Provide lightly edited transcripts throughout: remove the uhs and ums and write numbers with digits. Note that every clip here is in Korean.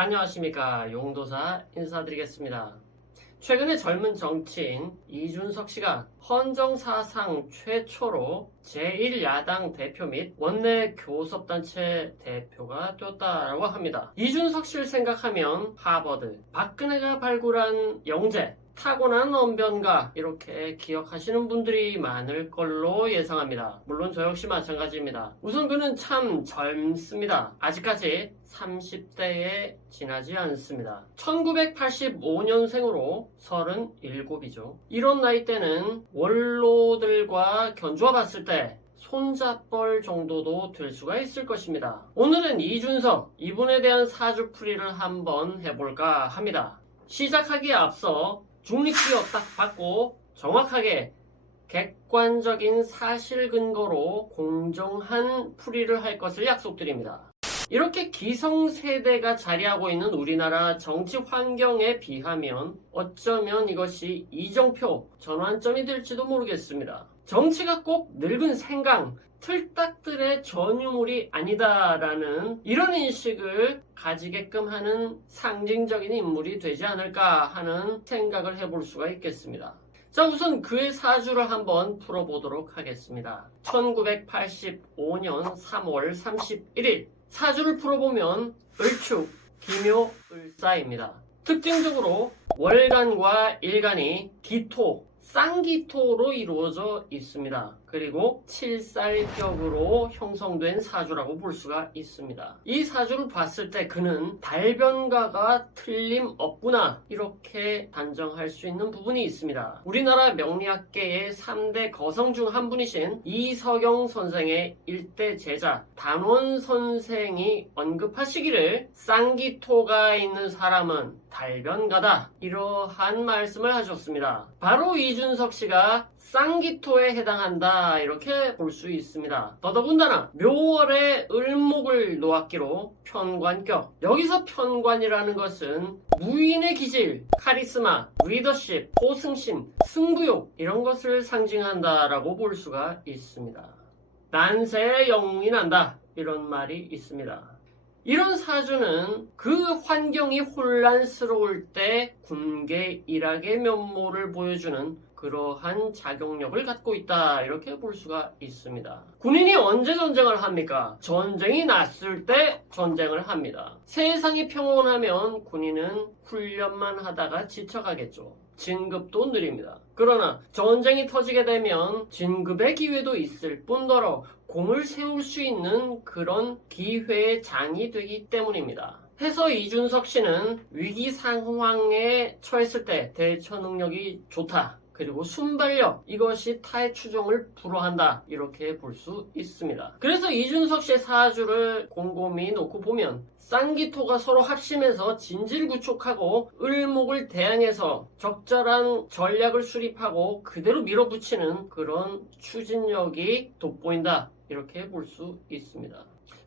안녕하십니까. 용도사 인사드리겠습니다. 최근에 젊은 정치인 이준석 씨가 헌정 사상 최초로 제1야당 대표 및 원내 교섭단체 대표가 되었다고 합니다. 이준석 씨를 생각하면 하버드, 박근혜가 발굴한 영재, 타고난 언변가 이렇게 기억하시는 분들이 많을 걸로 예상합니다. 물론 저 역시 마찬가지입니다. 우선 그는 참 젊습니다. 아직까지 30대에 지나지 않습니다. 1985년생으로 37이죠. 이런 나이 때는 원로들과 견주어 봤을 때 손잡벌 정도도 될 수가 있을 것입니다. 오늘은 이준석, 이분에 대한 사주풀이를 한번 해볼까 합니다. 시작하기에 앞서 중립기업 딱 받고 정확하게 객관적인 사실 근거로 공정한 풀이를 할 것을 약속드립니다. 이렇게 기성세대가 자리하고 있는 우리나라 정치 환경에 비하면 어쩌면 이것이 이정표 전환점이 될지도 모르겠습니다. 정치가 꼭 늙은 생강, 틀딱들의 전유물이 아니다라는 이런 인식을 가지게끔 하는 상징적인 인물이 되지 않을까 하는 생각을 해볼 수가 있겠습니다. 자, 우선 그의 사주를 한번 풀어보도록 하겠습니다. 1985년 3월 31일 사주를 풀어보면 을축, 기묘, 을사입니다. 특징적으로 월간과 일간이 기토, 쌍기토로 이루어져 있습니다. 그리고 칠살격으로 형성된 사주라고 볼 수가 있습니다. 이 사주를 봤을 때 그는 달변가가 틀림없구나 이렇게 단정할 수 있는 부분이 있습니다. 우리나라 명리학계의 3대 거성 중 한 분이신 이석영 선생의 일대 제자 단원 선생이 언급하시기를 쌍기토가 있는 사람은 달변가다 이러한 말씀을 하셨습니다. 바로 이준석 씨가 쌍기토에 해당한다 이렇게 볼 수 있습니다. 더더군다나 묘월에 을목을 놓았기로 편관격, 여기서 편관이라는 것은 무인의 기질, 카리스마, 리더십, 호승심, 승부욕 이런 것을 상징한다라고 볼 수가 있습니다. 난세의 영웅이 난다 이런 말이 있습니다. 이런 사주는 그 환경이 혼란스러울 때 군계 일학의 면모를 보여주는 그러한 작용력을 갖고 있다 이렇게 볼 수가 있습니다. 군인이 언제 전쟁을 합니까? 전쟁이 났을 때 전쟁을 합니다. 세상이 평온하면 군인은 훈련만 하다가 지쳐가겠죠. 진급도 느립니다. 그러나 전쟁이 터지게 되면 진급의 기회도 있을 뿐더러 공을 세울 수 있는 그런 기회의 장이 되기 때문입니다. 해서 이준석 씨는 위기 상황에 처했을 때 대처 능력이 좋다. 그리고 순발력, 이것이 타의 추종을 불허한다 이렇게 볼 수 있습니다. 그래서 이준석 씨의 사주를 곰곰이 놓고 보면 쌍기토가 서로 합심해서 진지를 구축하고 을목을 대항해서 적절한 전략을 수립하고 그대로 밀어붙이는 그런 추진력이 돋보인다 이렇게 볼 수 있습니다.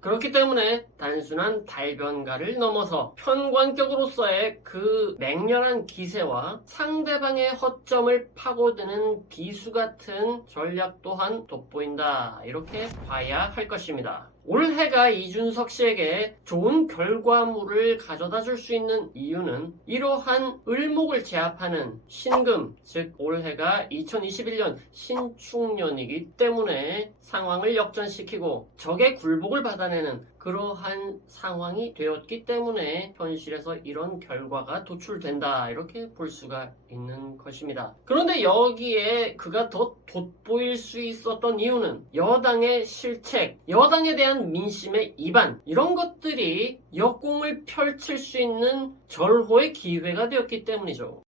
그렇기 때문에 단순한 달변가를 넘어서 편관격으로서의 그 맹렬한 기세와 상대방의 허점을 파고드는 비수 같은 전략 또한 돋보인다 이렇게 봐야 할 것입니다. 올해가 이준석 씨에게 좋은 결과물을 가져다 줄 수 있는 이유는 이러한 을목을 제압하는 신금, 즉 올해가 2021년 신축년이기 때문에 상황을 역전시키고 적의 굴복을 받아내는 그러한 상황이 되었기 때문에 현실에서 이런 결과가 도출된다 이렇게 볼 수가 있는 것입니다. 그런데 여기에 그가 더 돋보일 수 있었던 이유는 여당의 실책, 여당에 대한 민심의 이반 이런 것들이 역공을 펼칠 수 있는 절호의 기회가 되었기 때문이죠.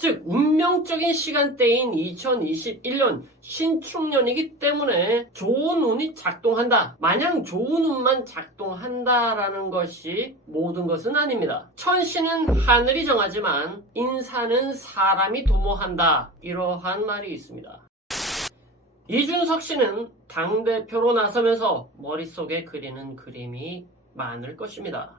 즉 운명적인 시간대인 2021년 신축년이기 때문에 좋은 운이 작동한다. 마냥 좋은 운만 작동한다라는 것이 모든 것은 아닙니다. 천시는 하늘이 정하지만 인사는 사람이 도모한다. 이러한 말이 있습니다. 이준석 씨는 당대표로 나서면서 머릿속에 그리는 그림이 많을 것입니다.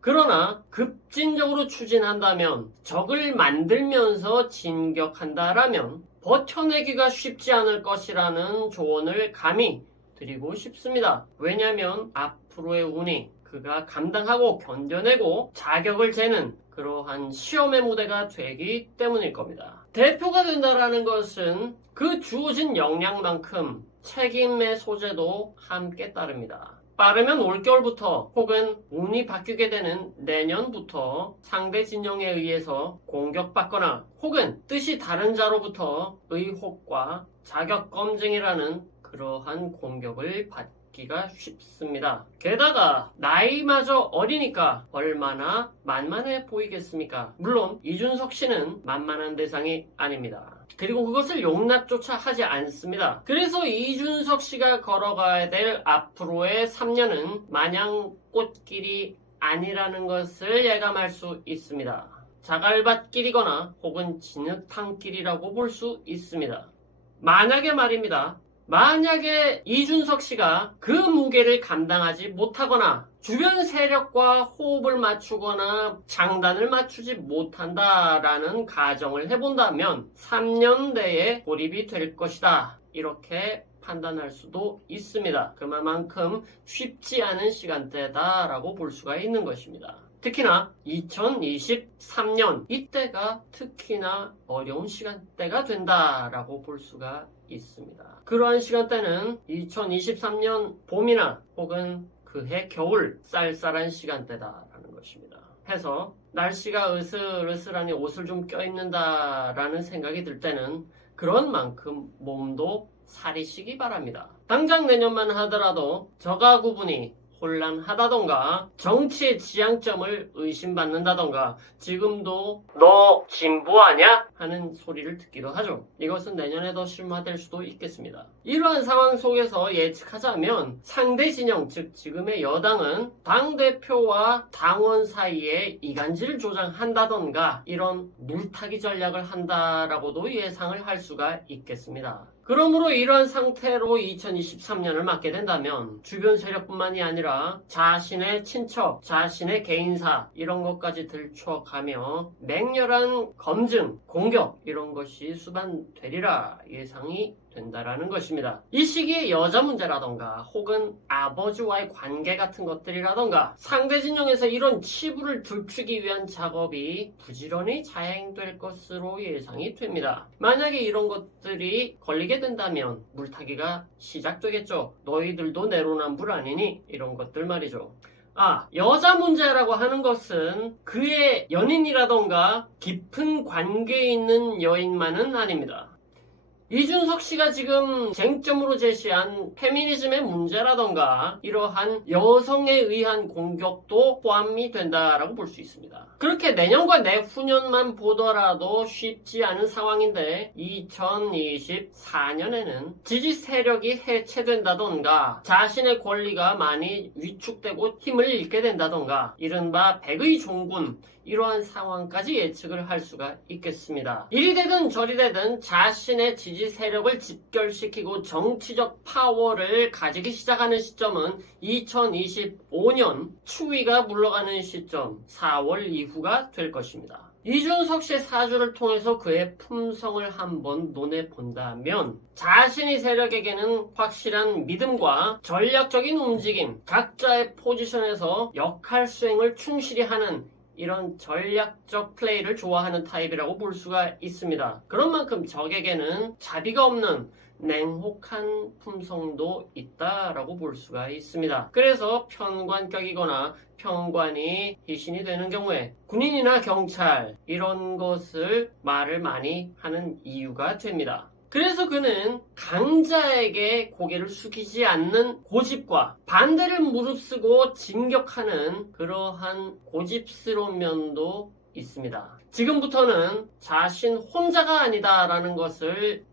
그러나 급진적으로 추진한다면 적을 만들면서 진격한다라면 버텨내기가 쉽지 않을 것이라는 조언을 감히 드리고 싶습니다. 왜냐하면 앞으로의 운이 그 그가 감당하고 견뎌내고 자격을 재는 그러한 시험의 무대가 되기 때문일 겁니다. 대표가 된다라는 것은 그 주어진 역량만큼 책임의 소재도 함께 따릅니다. 빠르면 올겨울부터 혹은 운이 바뀌게 되는 내년부터 상대 진영에 의해서 공격받거나 혹은 뜻이 다른 자로부터 의혹과 자격 검증이라는 그러한 공격을 받기가 쉽습니다. 게다가 나이마저 어리니까 얼마나 만만해 보이겠습니까? 물론 이준석 씨는 만만한 대상이 아닙니다. 그리고 그것을 용납조차 하지 않습니다. 그래서 이준석 씨가 걸어가야 될 앞으로의 3년은 마냥 꽃길이 아니라는 것을 예감할 수 있습니다. 자갈밭길이거나 혹은 진흙탕길이라고 볼 수 있습니다. 만약에 말입니다. 만약에 이준석 씨가 그 무게를 감당하지 못하거나 주변 세력과 호흡을 맞추거나 장단을 맞추지 못한다라는 가정을 해본다면 3년 내에 고립이 될 것이다. 이렇게 판단할 수도 있습니다. 그만큼 쉽지 않은 시간대다라고 볼 수가 있는 것입니다. 특히나 2023년 이때가 특히나 어려운 시간대가 된다라고 볼 수가 있습니다. 그러한 시간대는 2023년 봄이나 혹은 그해 겨울 쌀쌀한 시간대다라는 것입니다. 해서 날씨가 으슬으슬하니 옷을 좀 껴입는다라는 생각이 들 때는 그런 만큼 몸도 사리시기 바랍니다. 당장 내년만 하더라도 저가 구분이 혼란하다던가 정치의 지향점을 의심받는다던가 지금도 너 진보하냐? 하는 소리를 듣기도 하죠. 이것은 내년에 더 심화될 수도 있겠습니다. 이러한 상황 속에서 예측하자면 상대 진영, 즉 지금의 여당은 당대표와 당원 사이에 이간질을 조장한다던가 이런 물타기 전략을 한다라고도 예상을 할 수가 있겠습니다. 그러므로 이런 상태로 2023년을 맞게 된다면 주변 세력뿐만이 아니라 자신의 친척, 자신의 개인사 이런 것까지 들춰가며 맹렬한 검증, 공격 이런 것이 수반되리라 예상이 된다라는 것입니다. 이 시기에 여자 문제라던가 혹은 아버지와의 관계 같은 것들이라던가 상대 진영에서 이런 치부를 들추기 위한 작업이 부지런히 자행될 것으로 예상이 됩니다. 만약에 이런 것들이 걸리게 된다면 물타기가 시작되겠죠. 너희들도 내로남불 아니니? 이런 것들 말이죠. 여자 문제라고 하는 것은 그의 연인이라던가 깊은 관계에 있는 여인만은 아닙니다. 이준석 씨가 지금 쟁점으로 제시한 페미니즘의 문제라던가 이러한 여성에 의한 공격도 포함이 된다라고 볼 수 있습니다. 그렇게 내년과 내후년만 보더라도 쉽지 않은 상황인데 2024년에는 지지 세력이 해체된다던가 자신의 권리가 많이 위축되고 힘을 잃게 된다던가 이른바 백의 종군 이러한 상황까지 예측을 할 수가 있겠습니다. 이리 되든 저리 되든 자신의 지지 세력을 집결시키고 정치적 파워를 가지기 시작하는 시점은 2025년 추위가 물러가는 시점 4월 이후가 될 것입니다. 이준석 씨의 사주를 통해서 그의 품성을 한번 논해본다면 자신의 세력에게는 확실한 믿음과 전략적인 움직임, 각자의 포지션에서 역할 수행을 충실히 하는 이런 전략적 플레이를 좋아하는 타입이라고 볼 수가 있습니다. 그런 만큼 적에게는 자비가 없는 냉혹한 품성도 있다라고 볼 수가 있습니다. 그래서 편관격이거나 편관이 희신이 되는 경우에 군인이나 경찰 이런 것을 말을 많이 하는 이유가 됩니다. 그래서 그는 강자에게 고개를 숙이지 않는 고집과 반대를 무릅쓰고 진격하는 그러한 고집스러운 면도 있습니다. 지금부터는 자신 혼자가 아니다라는 것을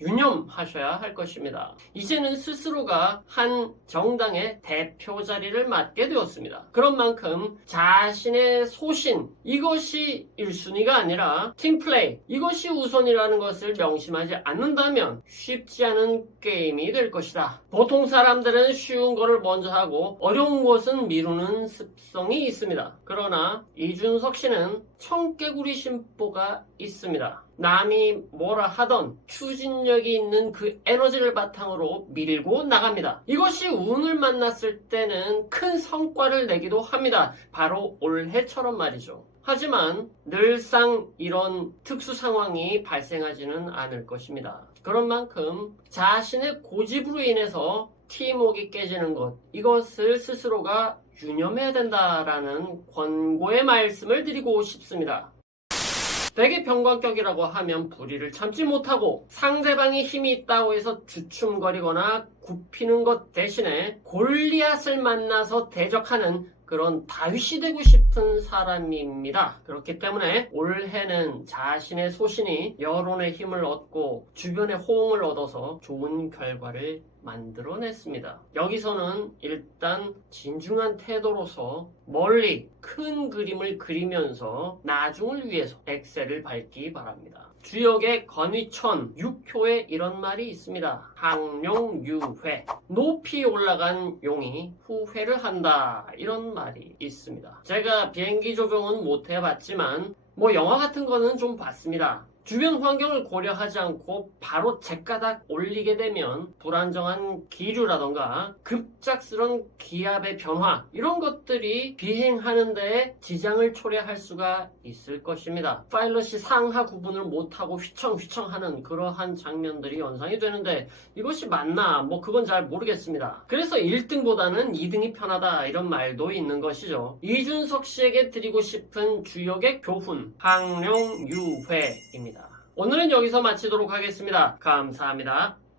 유념하셔야 할 것입니다. 이제는 스스로가 한 정당의 대표 자리를 맡게 되었습니다. 그런 만큼 자신의 소신 이것이 1순위가 아니라 팀플레이 이것이 우선이라는 것을 명심하지 않는다면 쉽지 않은 게임이 될 것이다. 보통 사람들은 쉬운 거를 먼저 하고 어려운 것은 미루는 습성이 있습니다. 그러나 이준석 씨는 청개구리 심보가 있습니다. 남이 뭐라 하던 추진력이 있는 그 에너지를 바탕으로 밀고 나갑니다. 이것이 운을 만났을 때는 큰 성과를 내기도 합니다. 바로 올해처럼 말이죠. 하지만 늘상 이런 특수 상황이 발생하지는 않을 것입니다. 그런 만큼 자신의 고집으로 인해서 팀워크가 깨지는 것, 이것을 스스로가 유념해야 된다라는 권고의 말씀을 드리고 싶습니다. 되게 병관격이라고 하면 불의를 참지 못하고 상대방이 힘이 있다고 해서 주춤거리거나 굽히는 것 대신에 골리앗을 만나서 대적하는 그런 다윗이 되고 싶은 사람입니다. 그렇기 때문에 올해는 자신의 소신이 여론의 힘을 얻고 주변의 호응을 얻어서 좋은 결과를 만들어냈습니다. 여기서는 일단 진중한 태도로서 멀리 큰 그림을 그리면서 나중을 위해서 엑셀을 밟기 바랍니다. 주역의 건위천 6효에 이런 말이 있습니다. 항룡유회, 높이 올라간 용이 후회를 한다, 이런 말이 있습니다. 제가 비행기 조종은 못 해봤지만 영화 같은 거는 좀 봤습니다. 주변 환경을 고려하지 않고 바로 제가닥 올리게 되면 불안정한 기류라던가 급작스런 기압의 변화, 이런 것들이 비행하는 데 지장을 초래할 수가 있을 것입니다. 파일럿이 상하 구분을 못하고 휘청휘청하는 그러한 장면들이 연상이 되는데 이것이 맞나? 그건 잘 모르겠습니다. 그래서 1등보다는 2등이 편하다, 이런 말도 있는 것이죠. 이준석 씨에게 드리고 싶은 주역의 교훈, 항룡유회입니다. 오늘은 여기서 마치도록 하겠습니다. 감사합니다.